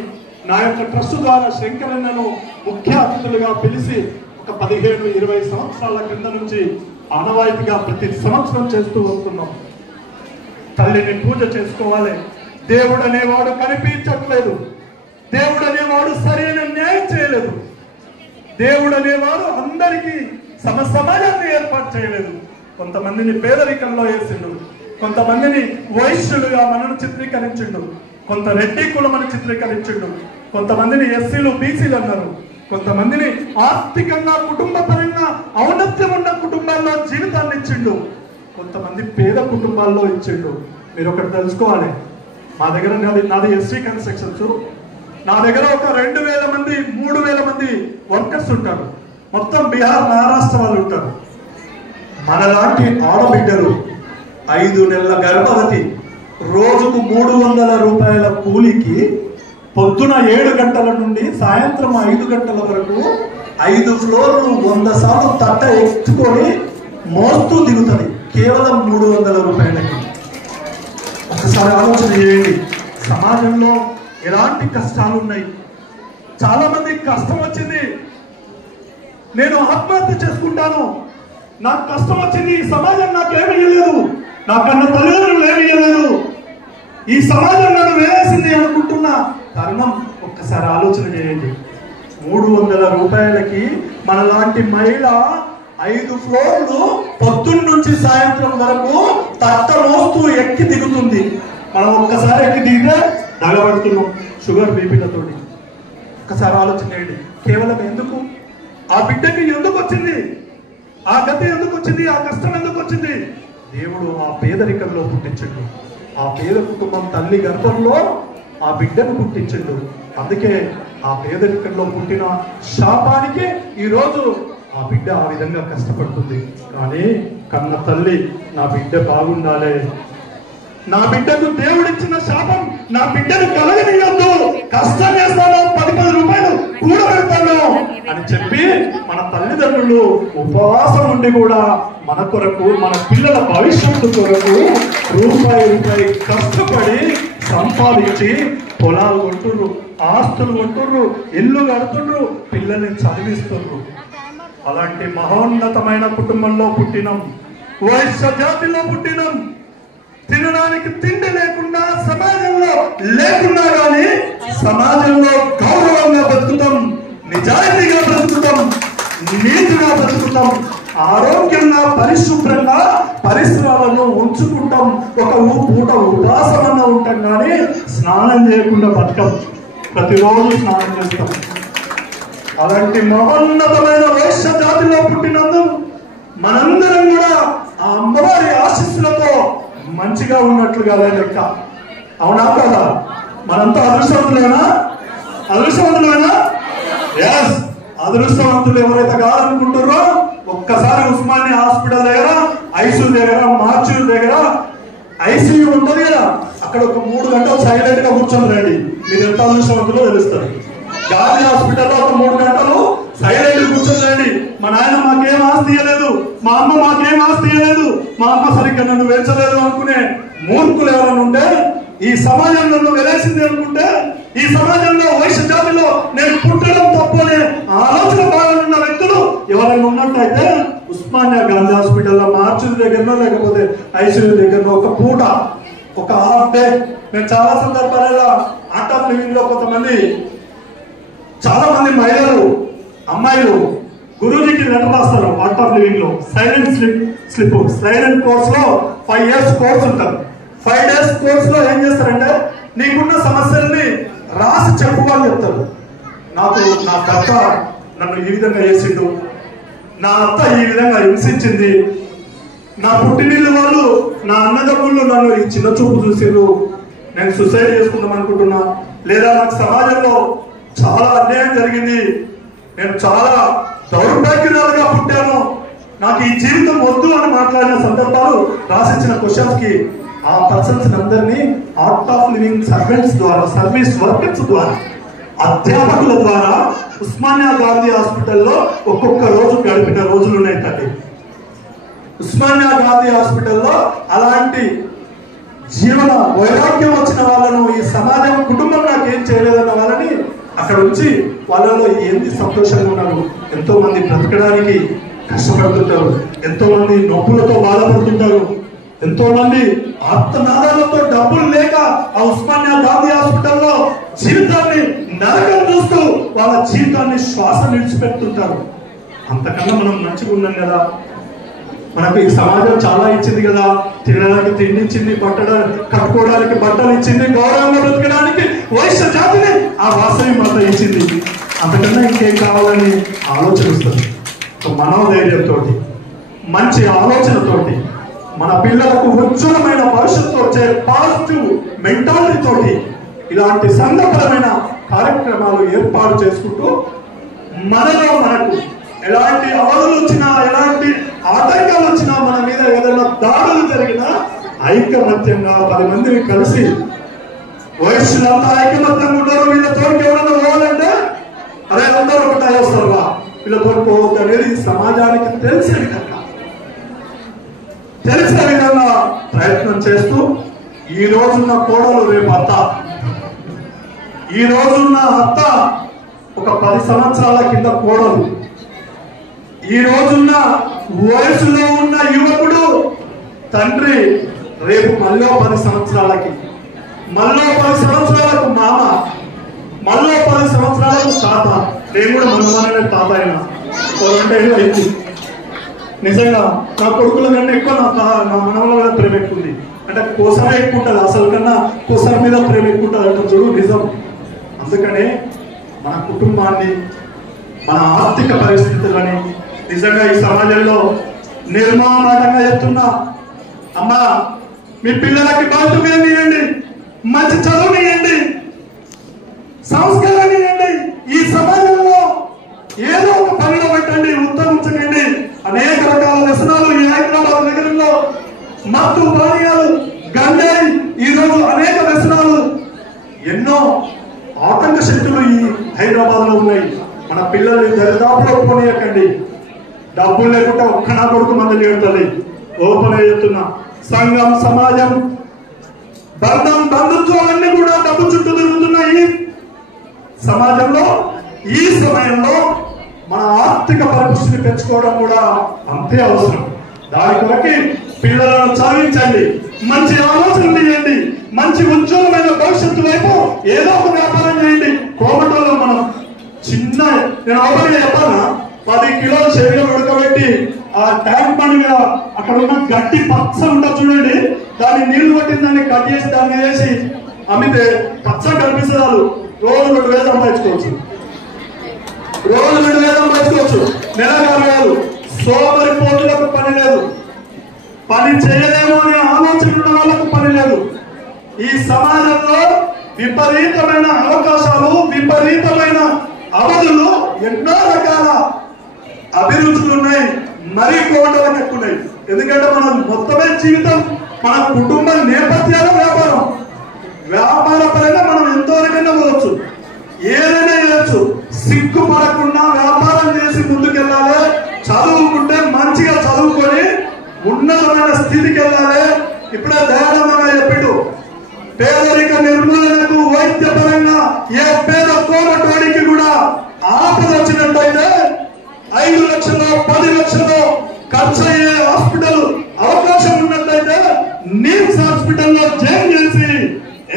నా యొక్క ట్రస్ట్ ద్వారా శంకరన్నను ముఖ్య అతిథులుగా పిలిచి ఒక 15-20 సంవత్సరాల క్రింద నుంచి ఆనవాయితీగా ప్రతి సంవత్సరం చేస్తూ వస్తున్నాం. తల్లిని పూజ చేసుకోవాలి. దేవుడు అనేవాడు కనిపించట్లేదు, దేవుడు అనేవాడు సరి చేయలేదు. దేవుడు అనేవాడు అందరికీ సమాజాన్ని ఏర్పాటు చేయలేదు. కొంతమందిని పేదరికంలో వేసిండు, కొంతమందిని వైశ్యులుగా మనను చిత్రీకరించిండు, కొంత రెడ్డి కులమని చిత్రీకరించిండు, కొంతమందిని ఎస్సీలు బీసీలు అన్నారు, కొంతమందిని ఆర్థికంగా కుటుంబ పరంగా ఔన్నత్యం ఉన్న కుటుంబాల్లో జీవితాన్ని ఇచ్చిండు, కొంతమంది పేద కుటుంబాల్లో ఇచ్చిండు. మీరు ఒకటి తెలుసుకోవాలి, మా దగ్గర నాది ఎస్సీ కన్స్ట్రక్షన్స్, నా దగ్గర ఒక 2000 మంది 3000 మంది వర్కర్స్ ఉంటారు. మొత్తం బీహార్ మహారాష్ట్ర వాళ్ళు ఉంటారు. మనలాంటి ఆడబిడ్డలు 5 నెలల గర్భవతి రోజుకు 300 రూపాయల కూలికి పొద్దున 7 గంటల నుండి సాయంత్రం 5 గంటల వరకు 5 ఫ్లోర్లు 100 సార్లు తట్ట ఎత్తుకొని మోస్తూ దిగుతుంది కేవలం 300 రూపాయలకి. ఒకసారి ఆలోచన చేయండి, సమాజంలో ఎలాంటి కష్టాలు ఉన్నాయి. చాలా మందికి కష్టం వచ్చింది, నేను ఆత్మహత్య చేసుకుంటాను, నాకు కష్టం వచ్చింది, ఈ సమాజం నాకేమి ఇవ్వలేదు, నాకన్నా తల్లిదండ్రులు ఏమి ఇవ్వలేదు, ఈ సమాజం నన్ను వేసింది అనుకుంటున్న తరుణం ఒక్కసారి ఆలోచన చేయండి. 300 రూపాయలకి మనలాంటి మహిళ 5 ఫ్లోర్లు పొద్దున్న నుంచి సాయంత్రం వరకు తట్ట మోస్తూ ఎక్కి దిగుతుంది. మనం ఒక్కసారి ఎక్కి దిగితే దగబడుతున్నాం షుగర్ బీపీలతో. ఒక్కసారి ఆలోచన చేయండి, కేవలం ఎందుకు? ఆ బిడ్డకి ఎందుకు వచ్చింది? ఆ గతి ఎందుకు వచ్చింది? ఆ కష్టం ఎందుకు వచ్చింది? దేవుడు ఆ పేదరికంలో పుట్టించండు. ఆ పేద కుటుంబం తల్లి గర్భంలో ఆ బిడ్డను పుట్టించండు. అందుకే ఆ పేదరికంలో పుట్టిన శాపానికి ఈరోజు ఆ బిడ్డ ఆ విధంగా కష్టపడుతుంది. కానీ కన్న తల్లి నా బిడ్డ బాగుండాలి, నా బిడ్డకు దేవుడిచ్చిన శాపం నా బిడ్డను కలగనియొద్దు, కష్టం చేస్తాను, 10 రూపాయలు కూడబెడతాను అని చెప్పి మన తల్లిదండ్రులు ఉపవాసం ఉండి కూడా మన కొరకు, మన పిల్లల భవిష్యత్తు కొరకు రూపాయి కష్టపడి సంపాదించి పొలాలు కొంటుర్రు, ఆస్తులు కొంటుర్రు, ఇల్లు కడుతుండ్రు, పిల్లల్ని చదివిస్తుండ్రు. అలాంటి మహోన్నతమైన కుటుంబంలో పుట్టినాం, వైశ్య జాతిలో పుట్టినాం. తినడానికి తిండి లేకుండా సమాజంలో లేకున్నా కానీ సమాజంలో గౌరవంగా బతుకుతాం, నిజాయితీగా బ్రతుకుతాం, నీతిగా బ్రతుకుతాం, ఆరోగ్యంగా పరిశుభ్రంగా పరిసరాలను ఉంచుకుంటాం. ఒక పూట ఉపాసమన్నా ఉంటాం కానీ స్నానం చేయకుండా బతకం, ప్రతిరోజు స్నానం చేస్తాం. అలాంటి మహోన్నతమైన వైశ్య జాతిలో పుట్టినందు మనందరం కూడా ఆ అమ్మవారి ఆశీస్సులతో మంచిగా ఉన్నట్లుగా లెక్క. అవునా కదా? మనంతా అదృష్టవంతులేనా? అదృష్టవంతులేనా? ఎస్, అదృష్టవంతులు ఎవరైతే కాదనుకుంటారో ఒక్కసారి ఉస్మానియా హాస్పిటల్ దగ్గర ఐసీయూ దగ్గర మార్చి దగ్గర ఐసీయూ ఉంటుంది కదా, అక్కడ ఒక 3 గంటలు సైలెంట్ గా కూర్చొని రండి, మీరు ఎంత అదృష్టవంతులో తెలుస్తారు. గాంధీ హాస్పిటల్లో ఒక 3 గంటలు సైలెంట్ కూర్చొని రండి. మా నాయన మాకేం ఆస్తి ఇవ్వలేదు, మా అమ్మ మాకేం ఆస్తి ఇవ్వలేదు, మా అమ్మ సరిగ్గా నన్ను పెంచలేదు అనుకునే మూర్ఖులు ఎవరైనా ఉంటే, ఈ సమాజం నన్ను వెలేసింది అనుకుంటే, ఈ సమాజంలో వైశ్య జాతిలో నేను పుట్టడం తప్పు అనే ఆలోచన బాగానున్న వ్యక్తులు ఎవరైనా ఉన్నట్టయితే ఉస్మానియా గాంధీ హాస్పిటల్లో మార్చి దగ్గరనో లేకపోతే ఐసీయూ దగ్గరనో ఒక పూట, ఒక హాఫ్ డే. నేను చాలా సందర్భాలలో ఆర్ట్ ఆఫ్ లివింగ్ లో చాలా మంది మహిళలు, అమ్మాయిలు గురూజీకి లెటర్ రాస్తారు. ఆర్ట్ ఆఫ్ లివింగ్ లో సైలెంట్ స్లిప్ సైలెంట్ కోర్స్ లో 5 years కోర్స్ ఉంటారు. 5 days కోర్స్ లో ఏం చేస్తారంటే నీకున్న సమస్యల్ని రాసి చెప్పుకోవాలని చెప్తారు. నాకు నా భర్త నన్ను ఈ విధంగా చేసిండు, నా అత్త ఈ విధంగా హింసించింది, నా పుట్టినిల్లు వాళ్ళు నా అన్నదమ్ముళ్ళు నన్ను ఈ చిన్న చూపు చూసిండ్రు, నేను సూసైడ్ చేసుకుందాం అనుకుంటున్నా, లేదా నాకు సమాజంలో చాలా అన్యాయం జరిగింది, నేను చాలా దౌర్భాగ్యురాలుగా పుట్టాను, నాకు ఈ జీవితం వద్దు అని మాట్లాడిన సందర్భాలు రాసిచ్చిన క్వశ్చన్స్ కి ఆ పర్సన్స్ అందరినీ ఆర్ట్ ఆఫ్ లివింగ్ సర్వెంట్స్ ద్వారా, సర్వీస్ వర్కర్స్ ద్వారా, అధ్యాపకుల ద్వారా ఉస్మానియా గాంధీ హాస్పిటల్లో ఒక్కొక్క రోజు గడిపిన రోజులు ఉన్నాయి. తల్లి ఉస్మానియా గాంధీ హాస్పిటల్లో అలాంటి జీవన వైరాగ్యం వచ్చిన వాళ్ళను, ఈ సమాజం కుటుంబం నాకేం చేయలేదన్న వాళ్ళని అక్కడ వచ్చి వాళ్ళలో ఏంది సంతోషంగా ఉన్నారు. ఎంతో మంది బ్రతకడానికి కష్టపడుతుంటారు, ఎంతో మంది నొప్పులతో బాధపడుతుంటారు, ఎంతో మంది ఆత్మనాదాలతో డబ్బులు లేక ఆ ఉస్మానియా గాంధీ హాస్పిటల్లో జీవితాన్ని నరకం చూస్తూ వాళ్ళ జీవితాన్ని శ్వాస నిలిచిపెడుతుంటారు. అంతకన్నా మనం మంచిగా ఉన్నాం కదా. మనకు ఈ సమాజం చాలా ఇచ్చింది కదా. తినడానికి తిండి ఇచ్చింది, కట్టుకోవడానికి బట్టలు ఇచ్చింది, గౌరవంగా బ్రతకడానికి వైశ్య జాతిని ఆ వాసవి మాత ఇచ్చింది. అంతకన్నా ఇంకేం కావాలని ఆలోచనిస్తుంది. మనోధైర్యంతో, మంచి ఆలోచనతోటి, మన పిల్లలకు ఉజ్వలమైన భవిష్యత్తు వచ్చే పాజిటివ్ మెంటాలిటీ తోటి ఇలాంటి సంఘపరమైన కార్యక్రమాలు ఏర్పాటు చేసుకుంటూ మనలో మనకు ఎలాంటి అవధులు వచ్చినా, ఎలాంటి ఆటంకాలు వచ్చినా, మన మీద ఏదైనా దాడులు జరిగినా ఐకమత్యంగా 10 మందిని కలిసి వయస్సులంతా ఐకమత్యంగా ఉన్నారు. వీళ్ళతో ఎవరైనా పోవాలంటే అరే అందరూ ఒకటే వస్తారుగా, వీళ్ళతో పోవద్దు అనేది సమాజానికి తెలిసే విధంగా ప్రయత్నం చేస్తూ ఈ రోజున్న కోడలు రేపు అత్త, ఈ రోజున్న అత్త ఒక 10 సంవత్సరాల కింద కోడలు, ఈ రోజున్న వయసులో ఉన్న యువకుడు తండ్రి రేపు మళ్ళీ 10 సంవత్సరాలకి, మళ్ళీ 10 సంవత్సరాలకు మామ, మళ్ళీ 10 సంవత్సరాలకు తాత. నేను కూడా మనమానే తాత అయినా 2 ఏళ్ళు అయింది. నిజంగా నా కొడుకుల కన్నా ఎక్కువ నా మనవల మీద ప్రేమ ఎక్కువ ఉంది. అంటే కోసమే ఎక్కువ ఉంటుంది, అసలు కన్నా కోసల మీద ప్రేమ ఎక్కువ ఉంటుంది అంటే చూడు నిజం. అందుకనే మన కుటుంబాన్ని, మన ఆర్థిక పరిస్థితులని నిజంగా ఈ సమాజంలో నిర్మాణంగా చెప్తున్నా. అమ్మా, మీ పిల్లలకి బాధ్యత ఇవ్వండి, మంచి చదువునియండి, సంస్కారాన్ని ఇవ్వండి. ఈ సమాజంలో ఏదో ఒక పనిలో పెట్టండి, ఉత్తమించకండి. అనేక రకాల వ్యసనాలు ఈ హైదరాబాద్ నగరంలో, మత్తు పానీయాలు, గంజాయి, ఈ రోజు అనేక వ్యసనాలు, ఎన్నో ఆటంక శక్తులు ఈ హైదరాబాద్ లో ఉన్నాయి. మన పిల్లల్ని దరిదాపులో పోనీయకండి. డబ్బులు లేకుండా ఒక్క నా కొడుకు మందులు ఏడుతుంది. ఓపెన్ చెప్తున్నా, సంఘం, సమాజం, బంధం, బంధుత్వాలన్నీ కూడా డబ్బు చుట్టూ తిరుగుతున్నాయి సమాజంలో. ఈ సమయంలో మన ఆర్థిక పరిస్థితిని పెంచుకోవడం కూడా అంతే అవసరం. దాని కొరకి పిల్లలను చదివించండి, మంచి ఆలోచనలు చేయండి, మంచి ఉజ్వలమైన భవిష్యత్తు వైపు ఏదో ఒక వ్యాపారం చేయండి. కోమటంలో మనం చిన్న, నేను అవసరంగా చెప్పాలా, 10 కిలోల శరీరం ఉడకబెట్టి ఆ ట్యాంక్ బండి మీద అక్కడ ఉన్న గట్టి పచ్చ ఉంటుంది చూడండి, దాన్ని నీళ్లు పట్టిన దాన్ని కట్ చేసి దాన్ని వేసి అమ్మితే పచ్చ కనిపిస్తారు. రోజు 2,000 సంపాదించుకోవచ్చు, రోజు 2,000 సంపాదించుకోవచ్చు. నెల 4,000. సోమరి పోతులకు పని లేదు, పని చేయలేమో అనే ఆలోచన ఉన్న వాళ్ళకు పని లేదు. ఈ సమాజంలో విపరీతమైన అవకాశాలు, విపరీతమైన అవధులు, ఎన్నో రకాల అభిరుచులు ఉన్నాయి. మరీ కోటలకు ఎక్కువ ఉన్నాయి. ఎందుకంటే మన మొత్తమే జీవితం, మన కుటుంబ నేపథ్యాలు వ్యాపారం. వ్యాపార పరంగా మనం ఎంతో రకంగా పోవచ్చు, ఏదైనా చేయొచ్చు. సిగ్గుపడకుండా వ్యాపారం చేసి ముందుకెళ్ళాలి. చదువుకుంటే మంచిగా చదువుకొని ఉన్నతమైన స్థితికి వెళ్ళాలి. ఇప్పుడే దయానందంగా చెప్పాడు, పేదరిక నిర్మూలనకు వైద్య పరంగా ఏ పేద కోమటోడికి కూడా ఆపద వచ్చినట్టయితే 5 లక్షలు 10 లక్షలు ఖర్చు అయ్యే హాస్పిటల్ అవకాశం ఉన్నట్టయితే నీమ్స్ హాస్పిటల్లో జాయిన్ చేసి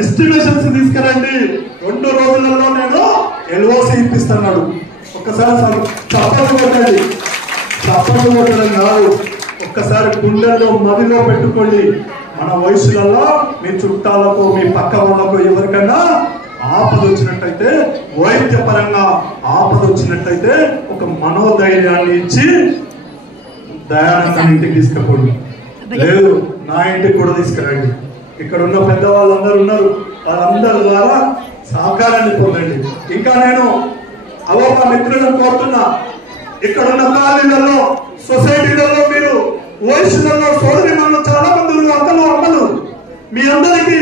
ఎస్టిమేషన్స్ తీసుకురండి. 2 రోజులలో నేను ఎల్ఓసి ఇప్పిస్తున్నాడు. ఒక్కసారి చప్పట్లు కొట్టండి. చప్పట్లు కొట్టడం కాదు, ఒక్కసారి గుండెల్లో మదిలో పెట్టుకోండి. మన వయసులలో మీ చుట్టాలకు, మీ పక్క వాళ్ళకు ఎవరికైనా ఆపద వచ్చినట్టయితే, వైద్య పరంగా ఆపద వచ్చినట్టయితే ఒక మనోధైర్యాన్ని ఇచ్చి దయానందం ఇంటికి తీసుకుపోండి. లేదు నా ఇంటికి కూడా తీసుకురండి. ఇక్కడ ఉన్న పెద్దవాళ్ళందరూ ఉన్నారు, వాళ్ళందరి ద్వారా సహకారాన్ని పొందండి. ఇంకా నేను అవోక మిత్రులను కోరుతున్నా, ఇక్కడ ఉన్న కాలనీలలో, సొసైటీలలో, మీరు వయసులలో సోదరి మనలో చాలా మంది అక్కలు, అమ్మలు, మీ అందరికీ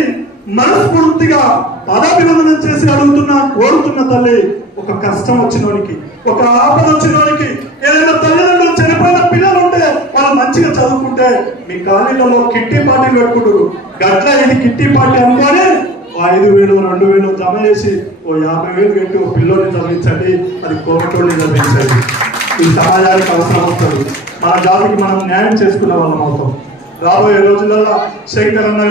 మనస్ఫూర్తిగా పదాభివందనం చేసి అడుగుతున్నా, కోరుతున్న తల్లి, ఒక కష్టం వచ్చినోనికి, ఒక ఆపద వచ్చినోనికి, ఏదైనా తల్లిదండ్రులు చనిపోయిన పిల్లలు ఉంటే వాళ్ళు మంచిగా చదువుకుంటే మీ కాలనీలలో కిట్టి పార్టీలు పెట్టుకుంటారు. గట్ల ఇది కిట్టి పార్టీ అనుకోని 5,000 2,000 జమ చేసి 50,000 పెట్టి ఓ పిల్లోని చదివించండి. అది కోమటోళ్ళని చదివించండి. ఈ సమాజానికి అవసరం వస్తుంది. మన జాతికి మనం న్యాయం చేసుకునే వాళ్ళం అవుతాం. రాబోయే రోజులలో శంకరన్న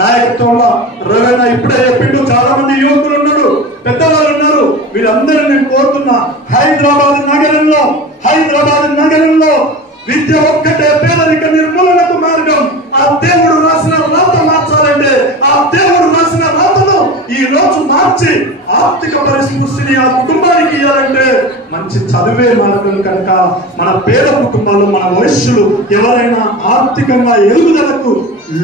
నాయకత్వంలో రవీణ ఇప్పుడే చెప్పిండు, చాలా మంది యువకులు ఉన్నారు. నాయకులు పెద్దవాళ్ళు ఉన్నారు. వీళ్ళందరూ నేను కోరుతున్నా, హైదరాబాద్ నగరంలో విద్య ఒక్కటే పేదరిక నిర్మూలనకు మార్గం. ఆ దేవుడు రాసిన రాత మార్చాలంటే, ఆ దేవుడు రాసిన రాతను ఈ రోజు మార్చి ఆర్థిక పరిస్థితిని ఆ కుటుంబానికి ఇవ్వాలంటే మంచి చదివే మార్గం కనుక మన పేద కుటుంబాల్లో మన వయస్సులు ఎవరైనా ఆర్థికంగా ఎదుగుదలకు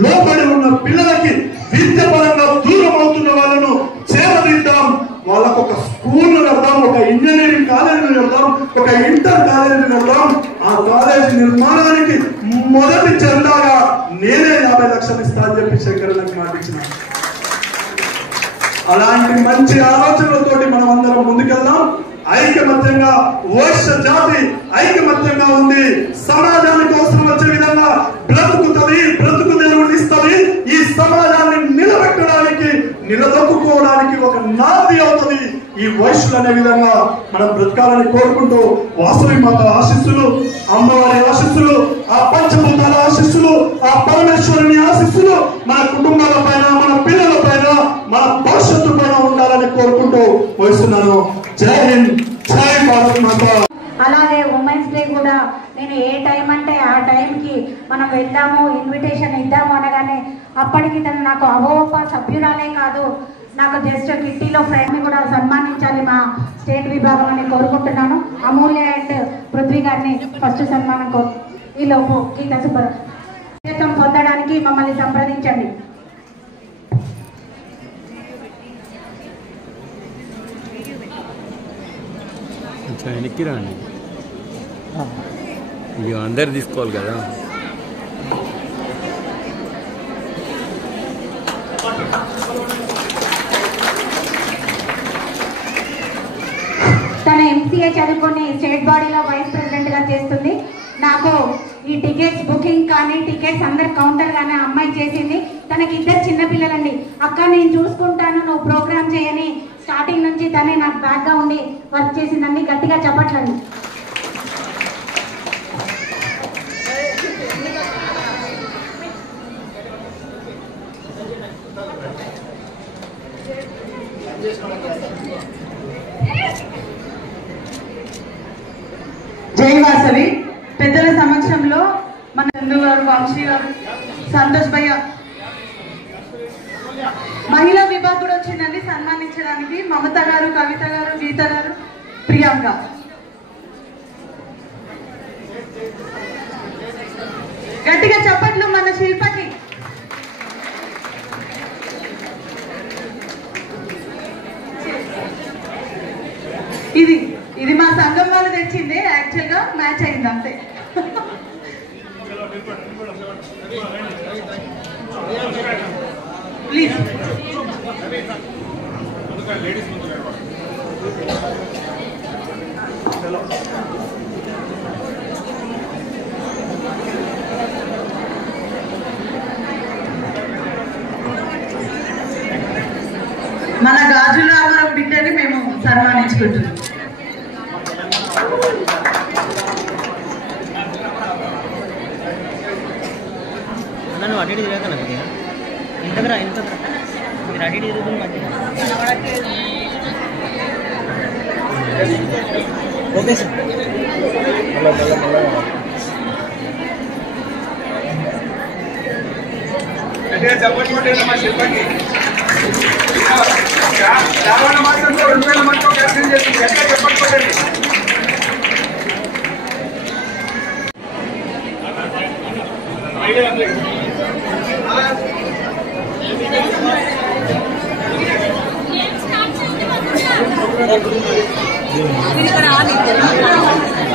లోబడి ఉన్న పిల్లలకి విద్య పరంగా దూరం అవుతున్న వాళ్ళను చేరదీద్దాం. వాళ్ళకు ఒక స్కూల్ కడదాం, ఒక ఇంజనీరింగ్ కాలేజీ కడదాం, ఒక ఇంటర్ కాలేజీ కడదాం. ఆ కాలేజీ నిర్మాణానికి మొదటి చందాగా నేనే 50 లక్షలు ఇస్తా అని చెప్పి శంకర్లకు మాటిచ్చిన. అలాంటి మంచి ఆలోచనలతోటి మనం అందరం ముందుకెళ్దాం. ఐకమత్యంగా వైశ్య జాతి ఐకమత్యంగా ఉంది. సమాజానికి అవసరం వచ్చే విధంగా బ్రతుకుతుంది, బ్రతుకు తెరువుని ఇస్తుంది. ఈ సమాజాన్ని నిలబెట్టడానికి, నిలదొక్కుకోవడానికి ఒక నాంది అవుతుంది ఈ వైశ్యులు అనే విధంగా మనం బ్రతకాలని కోరుకుంటూ, వాసవి మాత ఆశీస్సులు, అమ్మవారి ఆశీస్సులు, ఆ పంచభూతాల ఆశీస్సులు, ఆ పరమేశ్వరుని ఆశీస్సులు మన కుటుంబాల పైన, మన పిల్లల పైన, మన భవిష్యత్తు పైన ఉండాలని కోరుకుంటూ వస్తున్నాను. జై హింద్, జై భారత్ మాత. అలాగే ఉమెన్స్ డే కూడా నేను ఏ టైం అంటే ఆ టైంకి మనం వెళ్దాము, ఇన్విటేషన్ ఇద్దాము అనగానే అప్పటికి తను నాకు అహోప సభ్యురాలే కాదు, నాకు జస్ట్ కిట్టీలో ఫ్రెండ్ని కూడా సన్మానించాలి మా స్టేట్ విభాగం అని కోరుకుంటున్నాను. అమూల్య అండ్ పృథ్వీ గారిని ఫస్ట్ సన్మానం ఈలోపు గీత సుబ్రహ్మణ్యం పొందడానికి మమ్మల్ని సంప్రదించండి. వెనక్కి రండి, ఇక అందరు తీసుకోవాలి కదా. తన ఎంసీఏ చదువుకొని స్టేట్ బాడీలో వైస్ ప్రెసిడెంట్ గా చేస్తుంది. నాకు ఈ టికెట్స్ బుకింగ్ కానీ టికెట్స్ అందరు కౌంటర్ కానీ అమ్మాయి చేసింది. తనకి 2 చిన్నపిల్లలండి. అక్క నేను చూసుకుంటాను, నువ్వు ప్రోగ్రామ్ చేయని స్టార్టింగ్ నుంచి తనే నాకు బ్యాక్ గా ఉండి వర్క్ చేసిందండి. గట్టిగా చెప్పట్లండి. జై వాసవి. పెద్దల సమక్షంలో మన చందు గారు, వంశీ గారు, సంతోష్ భయ్య, మహిళా విభాగం కూడా వచ్చిందండి సన్మానించడానికి. మమత గారు, కవిత గారు, గీత గారు, ప్రియాంక. గట్టిగా చప్పట్లు మన శిల్పకి. ఇది మా సంఘం వాళ్ళు తెచ్చింది. యాక్చువల్ గా మ్యాచ్ అయింది అంతే. ప్లీజ్ మన గాజుల రామారావు బిడ్డని మేము సన్మానించుకుంటున్నాం. ನಾನು ಅಡ್ಡಿ ಇರಕಲ್ಲ ಇಂತಂದ್ರ మీరు అడ్ಡಿ ఇರೋದು ఓకే సార్.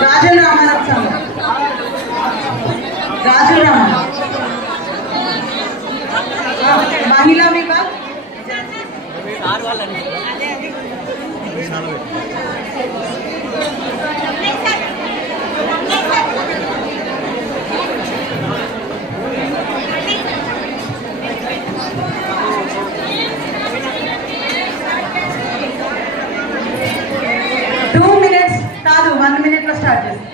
రాజుల రామారావు సంఘం, రాజుల రామారావు మహిళా విభాగం. కాదు 1 minute లో స్టార్ట్ చేస్తాం.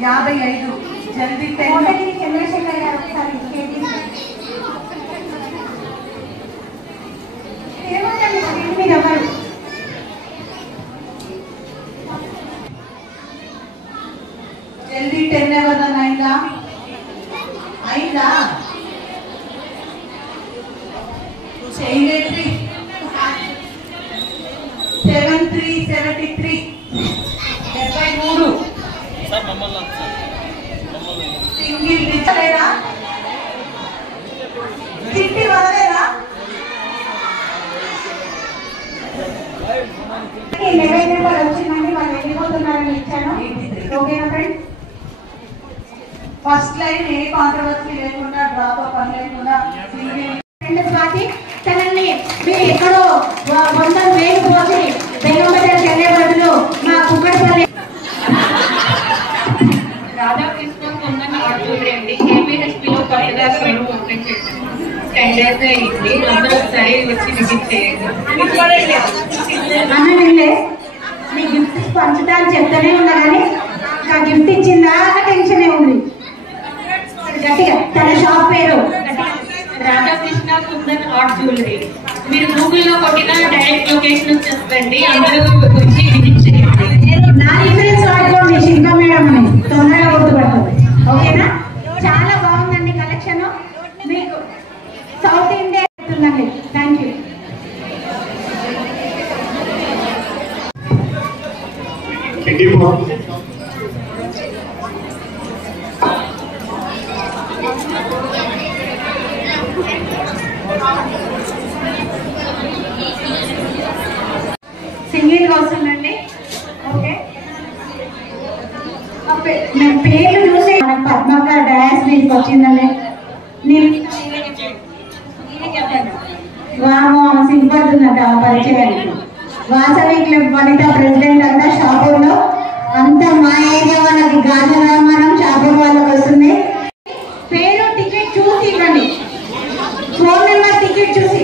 55 జల్దీ 10 కోటగిరి చంద్రశేఖర్ గారు ఒకసారి కేటీ తిరుమల మీద ఎవరు జల్దీ 10 ఎవరిదన్నా అయిందా 73 73 సింగిల్ లేదా చిట్టి వదలేదా 11 నెంబర్ వచ్చిందండి వాళ్ళు వెళ్ళిపోతున్నారని ఇచ్చాను ఓకేనా ఫ్రెండ్స్ ఫస్ట్ లైన్ ఏ కాంట్రవర్సీ లేకుండా డ్రాప్ పని లేకుండా ఫ్రెండ్ స్వాతి తనని మీరు ఎక్కడో 100 వేలు పోసి బెంగళూరు వెళ్ళే బదులు మా కుక్కడపల్లి రాధాకృష్ణ కొందన్న ఆడుతుంది అండి కేపీహెచ్పీలో కొత్తగా స్కూల్ ఓపెన్ చేశాను 10 days అయింది అందరూ ఒకసారి వచ్చి విజిట్ చేయండి అన్నలే మీ గిఫ్ట్ పంచుతాను చెప్తానే ఉన్నా కానీ ఆ గిఫ్ట్ ఇచ్చిందా టెన్షన్ ఉంది గట్టిగా తన షాప్ పేరు రాధాకృష్ణ కుందన్ ఆర్ట్ జ్యువెలరీ మీరు గూగుల్లో కొట్టిన డైరెక్ట్ లొకేషన్ వచ్చేస్తుంది అందరూ వచ్చి విజిట్ చేయండి నా రిఫరెన్స్ వాడుకోండి శిల్పా మేడం అని తొందరగా గుర్తుపడుతుంది ఓకేనా చాలా బాగుందండి కలెక్షన్ మీకు సౌత్ ఇండియా ఉందండి థ్యాంక్ యూ సింగిల్ వస్తుందండి ఓకే మేము పేర్లు చూసి మన పద్మక్క డాన్స్ తీసుకొచ్చిందండి వాము సిగ్గుపడుతుందంట ఆ పరిచయానికి వాసవి క్లబ్ వనిత ప్రెసిడెంట్ అంట షాపూర్లో అంత మా ఏరియా వాళ్ళకి గాంధీ రామానం షాపూర్ వాళ్ళకి వస్తుంది పేరు టికెట్ చూసి ఇవ్వండి ఫోన్ నెంబర్ టికెట్ చూసి